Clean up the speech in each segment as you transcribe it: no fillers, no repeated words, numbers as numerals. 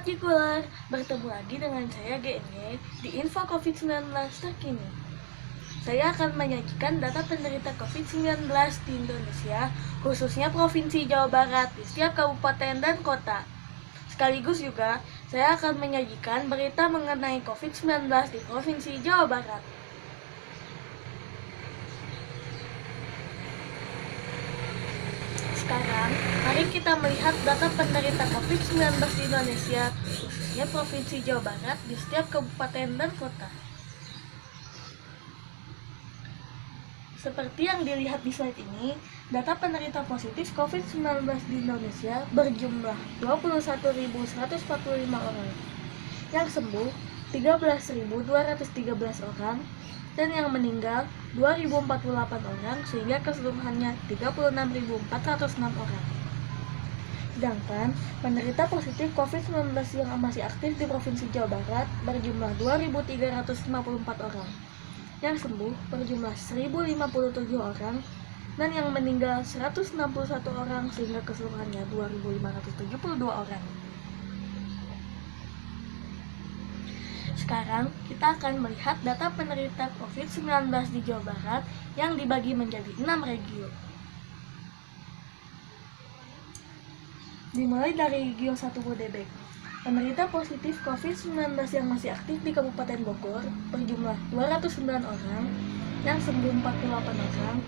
Sobat Cikular, bertemu lagi dengan saya GNY di Info COVID-19 terkini. Saya akan menyajikan data penderita COVID-19 di Indonesia, khususnya Provinsi Jawa Barat di setiap kabupaten dan kota. Sekaligus juga, saya akan menyajikan berita mengenai COVID-19 di Provinsi Jawa Barat. Sekarang, mari kita melihat data penderita COVID-19 di Indonesia, khususnya Provinsi Jawa Barat di setiap kabupaten dan kota. Seperti yang dilihat di slide ini, data penderita positif COVID-19 di Indonesia berjumlah 21.145 orang, yang sembuh 13.213 orang, dan yang meninggal 2.048 orang, sehingga keseluruhannya 36.406 orang. Sedangkan penderita positif COVID-19 yang masih aktif di Provinsi Jawa Barat berjumlah 2.354 orang, yang sembuh berjumlah 1.057 orang, dan yang meninggal 161 orang, sehingga keseluruhannya 2.572 orang. Sekarang kita akan melihat data penderita COVID-19 di Jawa Barat yang dibagi menjadi 6 regio. Dimulai dari regio 1 Bodebek. Penderita positif COVID-19 yang masih aktif di Kabupaten Bogor berjumlah 209 orang, yang sembuh 48 orang,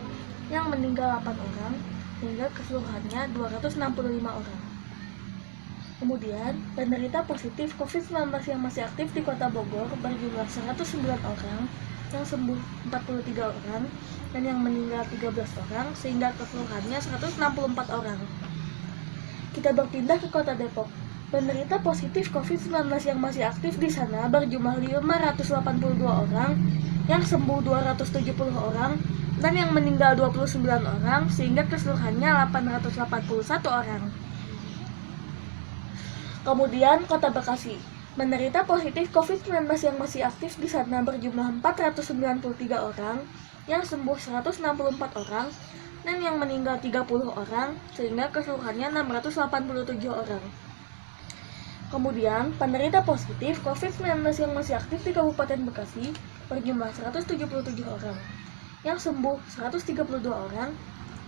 yang meninggal 8 orang, sehingga keseluruhannya 265 orang. Kemudian, penderita positif COVID-19 yang masih aktif di Kota Bogor berjumlah 109 orang, yang sembuh 43 orang, dan yang meninggal 13 orang, sehingga keseluruhannya 164 orang. Kita berpindah ke Kota Depok. Penderita positif COVID-19 yang masih aktif di sana berjumlah 582 orang, yang sembuh 270 orang, dan yang meninggal 29 orang, sehingga keseluruhannya 881 orang. Kemudian Kota Bekasi. Penderita positif COVID-19 yang masih aktif di sana berjumlah 493 orang, yang sembuh 164 orang, dan yang meninggal 30 orang, sehingga keseluruhannya 687 orang. Kemudian, penderita positif COVID-19 yang masih aktif di Kabupaten Bekasi berjumlah 177 orang, yang sembuh 132 orang,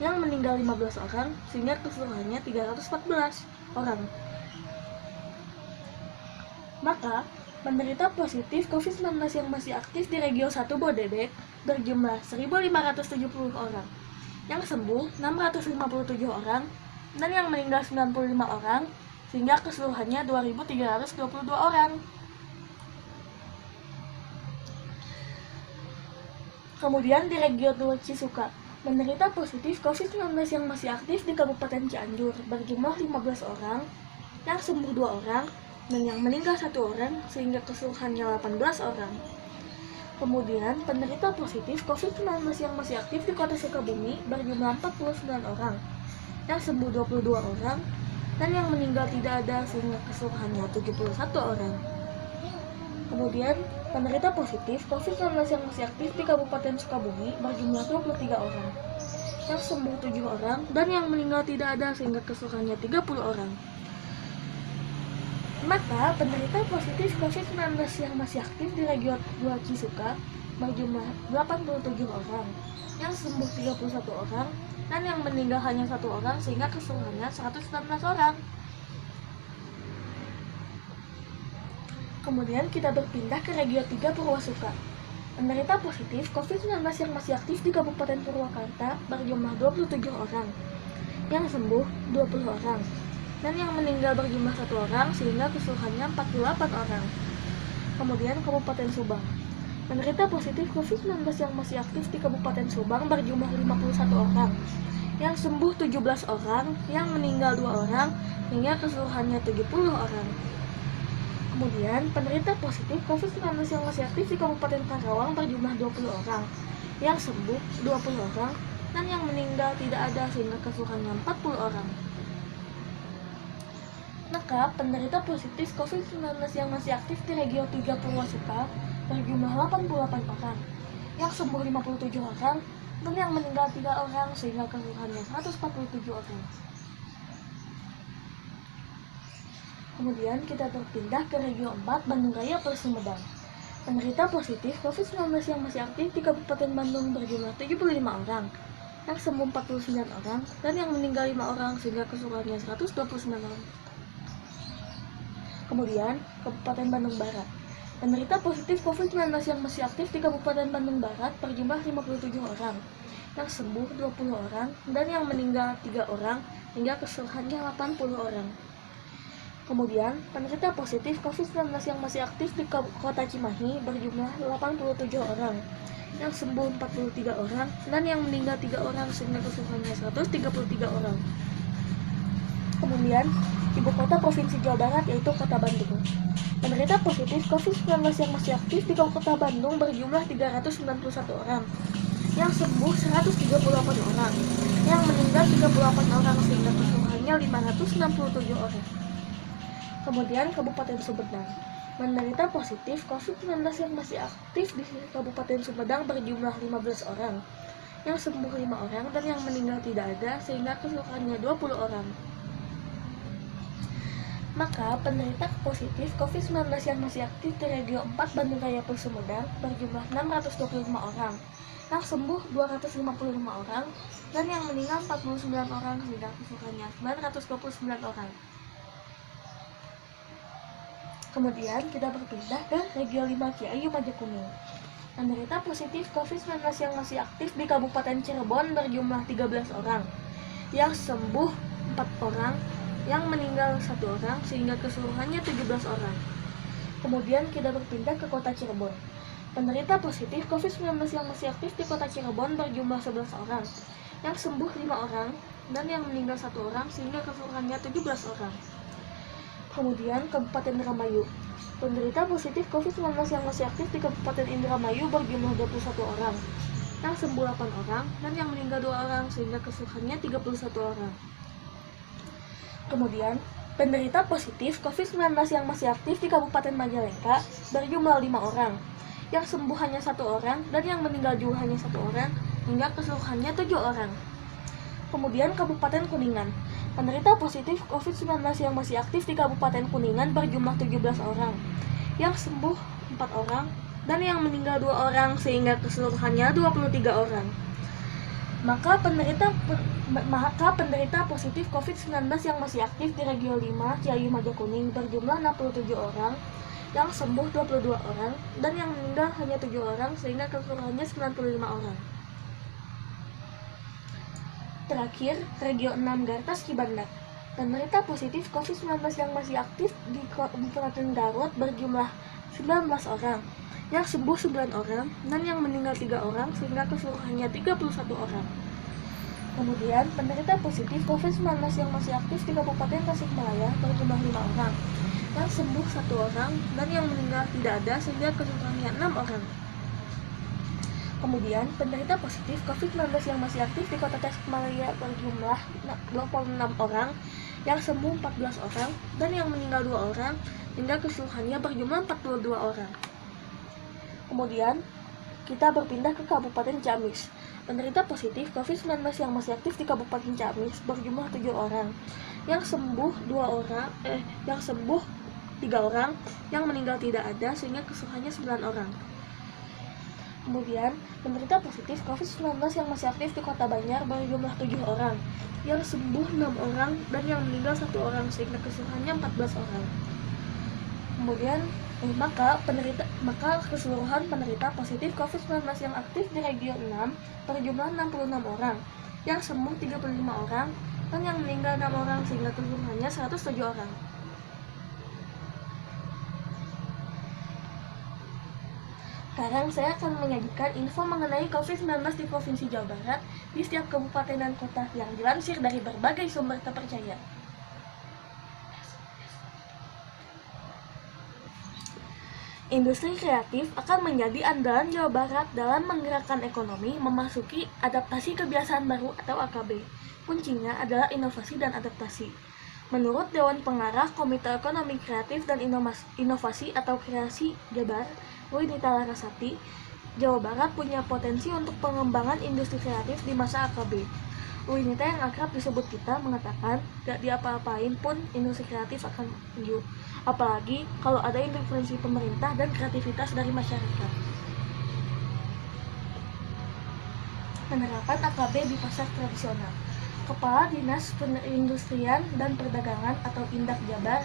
yang meninggal 15 orang, sehingga keseluruhannya 314 orang. Maka, penderita positif COVID-19 yang masih aktif di regio 1 Bodebek berjumlah 1.570 orang, yang sembuh 657 orang, dan yang meninggal 95 orang, sehingga keseluruhannya 2.322 orang. Kemudian di regio 2 Cisuka, penderita positif COVID-19 yang masih aktif di Kabupaten Cianjur berjumlah 15 orang, yang sembuh 2 orang, dan yang meninggal 1 orang, sehingga keseluruhannya 18 orang. Kemudian, penderita positif COVID-19 yang masih aktif di Kota Sukabumi berjumlah 49 orang, yang sembuh 22 orang, dan yang meninggal tidak ada, sehingga keseluruhannya 71 orang. Kemudian, penderita positif COVID-19 yang masih aktif di Kabupaten Sukabumi berjumlah 23 orang, yang sembuh 7 orang, dan yang meninggal tidak ada, sehingga keseluruhannya 30 orang. Maka, penderita positif COVID-19 yang masih aktif di regio 2 Cisuka berjumlah 87 orang, yang sembuh 31 orang, dan yang meninggal hanya 1 orang, sehingga keseluruhannya 119 orang. Kemudian kita berpindah ke regio 3 Purwasuka. Penderita positif COVID-19 yang masih aktif di Kabupaten Purwakarta berjumlah 27 orang, yang sembuh 20 orang, dan yang meninggal berjumlah 1 orang, sehingga keseluruhannya 48 orang. Kemudian Kabupaten Subang. Penderita positif COVID-19 yang masih aktif di Kabupaten Subang berjumlah 51 orang, yang sembuh 17 orang, yang meninggal 2 orang, hingga keseluruhannya 70 orang. Kemudian penderita positif COVID-19 yang masih aktif di Kabupaten Karawang berjumlah 20 orang, yang sembuh 20 orang, dan yang meninggal tidak ada, sehingga keseluruhannya 40 orang. Maka, penderita positif COVID-19 yang masih aktif di regio 3 Purwasuka berjumlah 88 orang, yang sembuh 57 orang, dan yang meninggal 3 orang, sehingga keseluruhannya 147 orang. Kemudian kita berpindah ke Regio 4 Bandung Raya plus Sumedang. Penderita positif COVID-19 yang masih aktif di Kabupaten Bandung berjumlah 75 orang, yang sembuh 49 orang, dan yang meninggal 5 orang sehingga keseluruhannya 129 orang. Kemudian, Kabupaten Bandung Barat. Penderita positif COVID-19 yang masih aktif di Kabupaten Bandung Barat berjumlah 57 orang, yang sembuh 20 orang, dan yang meninggal 3 orang hingga keseluruhannya 80 orang. Kemudian, penderita positif COVID-19 yang masih aktif di Kota Cimahi berjumlah 87 orang, yang sembuh 43 orang, dan yang meninggal 3 orang sehingga keseluruhannya 133 orang. Kemudian, ibu kota Provinsi Jawa Barat yaitu Kota Bandung. Penderita positif COVID-19 yang masih aktif di Kota Bandung berjumlah 391 orang, yang sembuh 138 orang, yang meninggal 38 orang sehingga keseluruhannya 567 orang. Kemudian Kabupaten Sumedang. Menderita positif COVID-19 yang masih aktif di Kabupaten Sumedang berjumlah 15 orang, yang sembuh 5 orang, dan yang meninggal tidak ada sehingga keseluruhannya 20 orang. Maka penderita positif COVID-19 yang masih aktif di Regio 4 Bandung Raya plus Sumedang berjumlah 625 orang, yang sembuh 255 orang, dan yang meninggal 49 orang sehingga keseluruhannya 929 orang. Kemudian kita berpindah ke Regio 5 Ciayu Majakuning. Penderita positif COVID-19 yang masih aktif di Kabupaten Cirebon berjumlah 13 orang, yang sembuh 4 orang, yang meninggal 1 orang sehingga keseluruhannya 17 orang. Kemudian kita berpindah ke Kota Cirebon. Penderita positif COVID-19 yang masih aktif di Kota Cirebon berjumlah 11 orang, yang sembuh 5 orang, dan yang meninggal 1 orang sehingga keseluruhannya 17 orang. Kemudian Kabupaten Indramayu. Penderita positif COVID-19 yang masih aktif di Kabupaten Indramayu berjumlah 21 orang, yang sembuh 8 orang, dan yang meninggal 2 orang sehingga keseluruhannya 31 orang. Kemudian penderita positif COVID-19 yang masih aktif di Kabupaten Majalengka berjumlah 5 orang, yang sembuh hanya 1 orang, dan yang meninggal juga hanya 1 orang hingga keseluruhannya 7 orang. Kemudian Kabupaten Kuningan. Penderita positif COVID-19 yang masih aktif di Kabupaten Kuningan berjumlah 17 orang, yang sembuh 4 orang, dan yang meninggal 2 orang sehingga keseluruhannya 23 orang. Maka penderita positif COVID-19 yang masih aktif di Regio 5 Ciayu Majakuning berjumlah 67 orang, yang sembuh 22 orang, dan yang meninggal hanya 7 orang sehingga keseluruhannya 95 orang. Terakhir, Regio 6 Gartas Cibadak. Penderita positif COVID-19 yang masih aktif di Kabupaten Garut berjumlah 19 orang, yang sembuh 9 orang, dan yang meninggal 3 orang sehingga keseluruhannya 31 orang. Kemudian, penderita positif COVID-19 yang masih aktif di Kabupaten Tasikmalaya berjumlah 5 orang, yang sembuh 1 orang, dan yang meninggal tidak ada sehingga keseluruhannya 6 orang. Kemudian, penderita positif COVID-19 yang masih aktif di Kota Tasikmalaya berjumlah 26 orang, yang sembuh 14 orang, dan yang meninggal 2 orang, hingga keseluruhannya berjumlah 42 orang. Kemudian, kita berpindah ke Kabupaten Ciamis. Penderita positif COVID-19 yang masih aktif di Kabupaten Ciamis berjumlah 7 orang, yang sembuh 3 orang, yang meninggal tidak ada sehingga keseluruhannya 9 orang. Kemudian, penderita positif COVID-19 yang masih aktif di Kota Banjar berjumlah 7 orang, yang sembuh 6 orang, dan yang meninggal 1 orang sehingga keseluruhannya 14 orang. Kemudian, maka keseluruhan penderita positif COVID-19 yang aktif di Regio 6 berjumlah 66 orang, yang sembuh 35 orang, dan yang meninggal 6 orang sehingga keseluruhannya 107 orang. Sekarang saya akan menyajikan info mengenai COVID-19 di Provinsi Jawa Barat di setiap kabupaten dan kota yang dilansir dari berbagai sumber terpercaya. Industri kreatif akan menjadi andalan Jawa Barat dalam menggerakkan ekonomi memasuki adaptasi kebiasaan baru atau AKB. Kuncinya adalah inovasi dan adaptasi. Menurut Dewan Pengarah Komite Ekonomi Kreatif dan Inovasi atau Kreasi Jabar, Winita Larasati, Jawa Barat punya potensi untuk pengembangan industri kreatif di masa AKB. UIN yang akrab disebut kita mengatakan gak diapa-apain pun industri kreatif akan maju, apalagi kalau ada intervensi pemerintah dan kreativitas dari masyarakat. Penerapan AKB di pasar tradisional. Kepala Dinas Perindustrian dan Perdagangan atau Indak Jabar,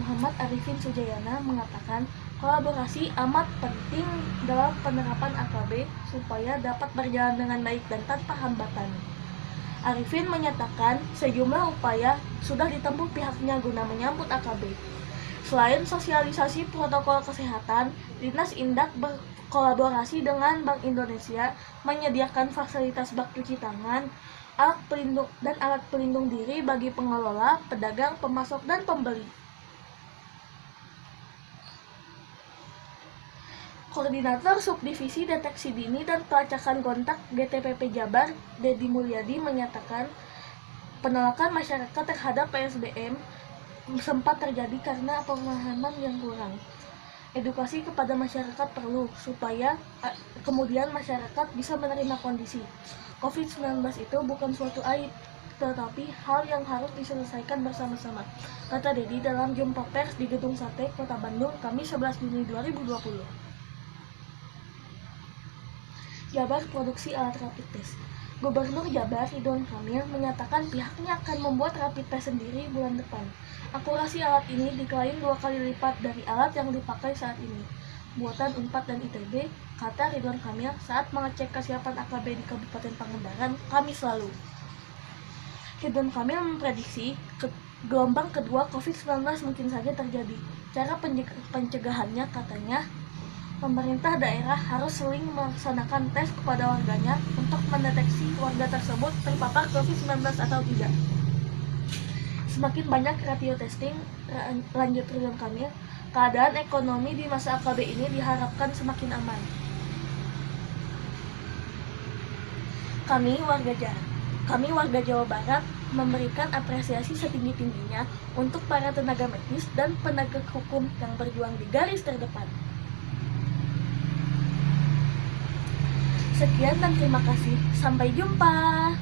Muhammad Arifin Sujayana mengatakan kolaborasi amat penting dalam penerapan AKB supaya dapat berjalan dengan baik dan tanpa hambatan. Arifin menyatakan sejumlah upaya sudah ditempuh pihaknya guna menyambut AKB. Selain sosialisasi protokol kesehatan, Dinas Indak berkolaborasi dengan Bank Indonesia menyediakan fasilitas bak cuci tangan, alat pelindung diri bagi pengelola, pedagang, pemasok, dan pembeli. Koordinator Subdivisi Deteksi Dini dan Pelacakan Kontak GTPP Jabar, Dedi Mulyadi menyatakan penolakan masyarakat terhadap PSBM sempat terjadi karena pemahaman yang kurang. Edukasi kepada masyarakat perlu supaya kemudian masyarakat bisa menerima kondisi. COVID-19 itu bukan suatu aib, tetapi hal yang harus diselesaikan bersama-sama, kata Dedi dalam jumpa pers di Gedung Sate, Kota Bandung, Kamis 11 Juni 2020. Jabar produksi alat rapid test. Gubernur Jabar Ridwan Kamil menyatakan pihaknya akan membuat rapid test sendiri bulan depan. Akurasi alat ini diklaim 2 kali lipat dari alat yang dipakai saat ini. Buatan Unpad dan ITB, kata Ridwan Kamil saat mengecek kesiapan AKB di Kabupaten Pangandaran Kamis lalu. Ridwan Kamil memprediksi gelombang kedua COVID-19 mungkin saja terjadi. Cara pencegahannya, katanya, pemerintah daerah harus sering melaksanakan tes kepada warganya untuk mendeteksi warga tersebut terpapar COVID-19 atau tidak. Semakin banyak radio testing, lanjut Ridwan Kamil, keadaan ekonomi di masa AKB ini diharapkan semakin aman. Kami warga Jawa Barat memberikan apresiasi setinggi-tingginya untuk para tenaga medis dan penegak hukum yang berjuang di garis terdepan. Sekian dan terima kasih. Sampai jumpa.